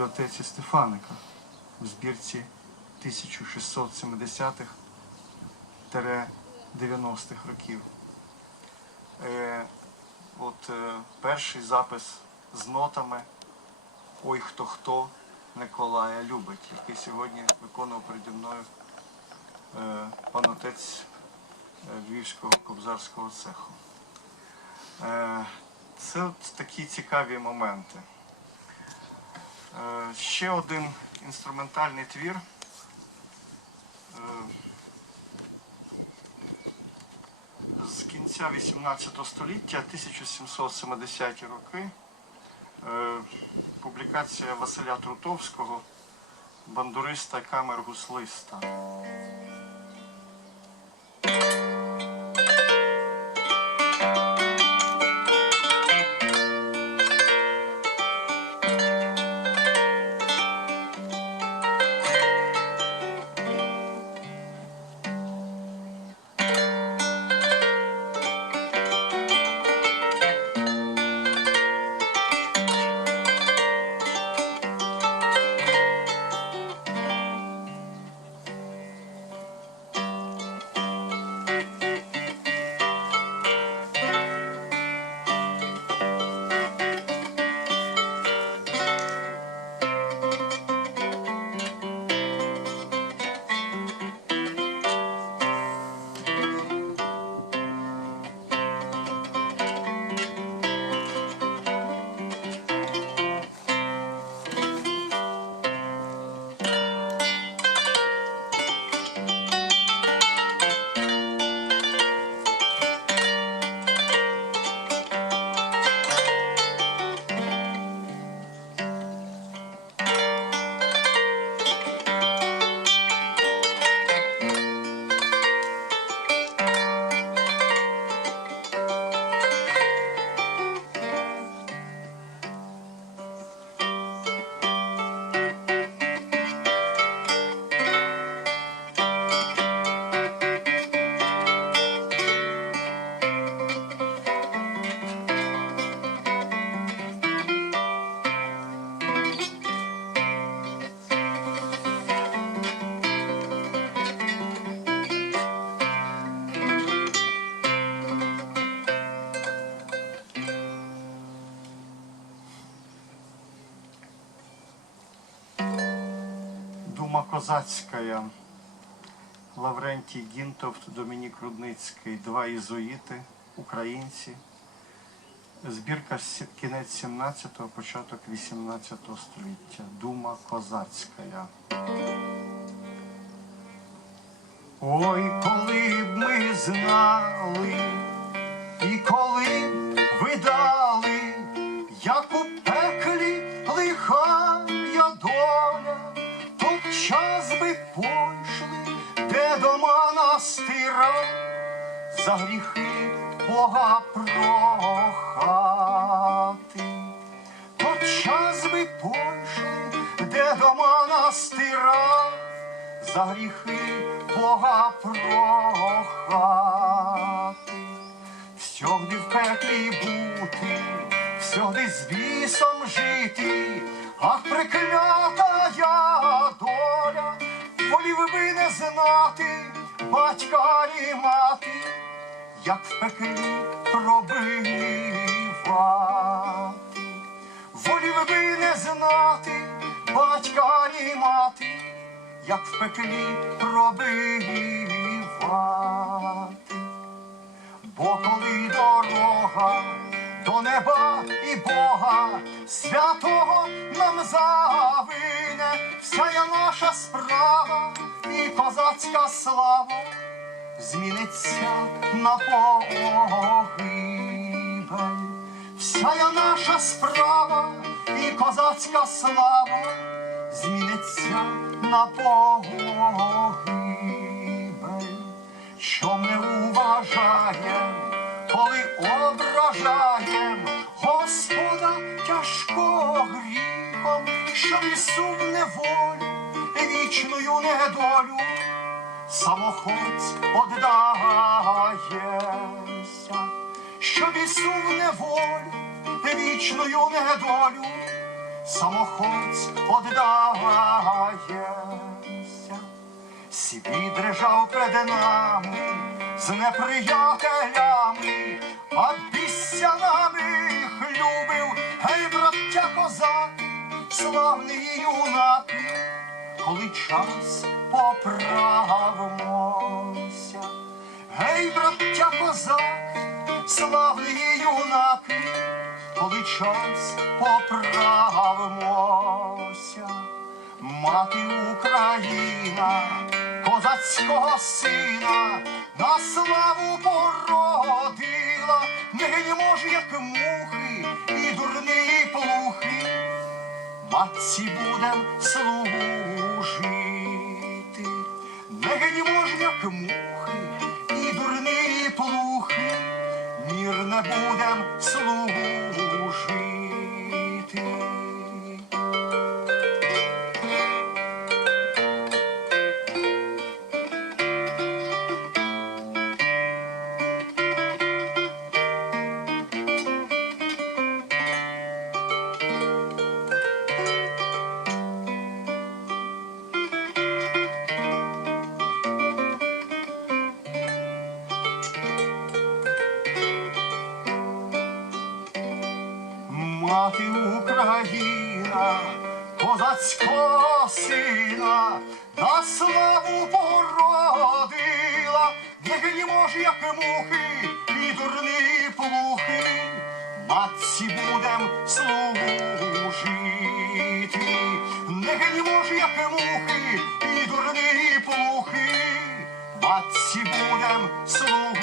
бібліотеці Стефаника в збірці 1670-90-х років. Е, от е, перший запис з нотами Ой хто хто Николая любить, який сьогодні виконував переді мною е, пан отець е, Львівського кобзарського цеху. Е, це от такі цікаві моменти. Е, ще один інструментальний твір. Е, з кінця 18 століття, 1770-ті роки, е, публікація Василя Трутовського, бандуриста і камер-гуслиста. Дума козацькая. Лаврентій Гінтовт, Домінік Рудницький, два ізуїти, українці. Збірка кінець 17-го, початок 18-го століття. Дума козацька. Ой, коли б ми знали, і коли де до монастира, за гріхи Бога прохати, то час би пойшли, де до монастира, за гріхи Бога прохати, всьогди в пеклі бути, всюди з бісом жити, ах приклята волів би не знати батька і мати, як в пеклі пробивати, волів би не знати батька і мати, як в пеклі пробивати. Бо коли дорога до неба і Бога святого нам завине, вся я наша справа і козацька слава зміниться на погибель. Вся наша справа і козацька слава зміниться на погибель. Що не уважає, коли ображаєм Господа тяжко гріхом, що несу в неволю вічною недолю, самоходць оддається, що несу в неволю вічною недолю, самоходць оддається. Світ дрижав перед нами з неприятелями, а бісянами їх любив, гей, браття козак, славний юнак, коли час поправимося. Гей, браття козак, славний юнак, коли час поправимося. Мати Україна, козацького сина, на славу породила, не може, як мухи і дурні плухи, матці будем служити, не може, як мухи і дурні плухи, мір не будем служити. Мати Україна, козацького сина, на славу породила, не може, як мухи і дурні плухи, матці будем служити, не може, як мухи і дурні плухи, матці будем служити.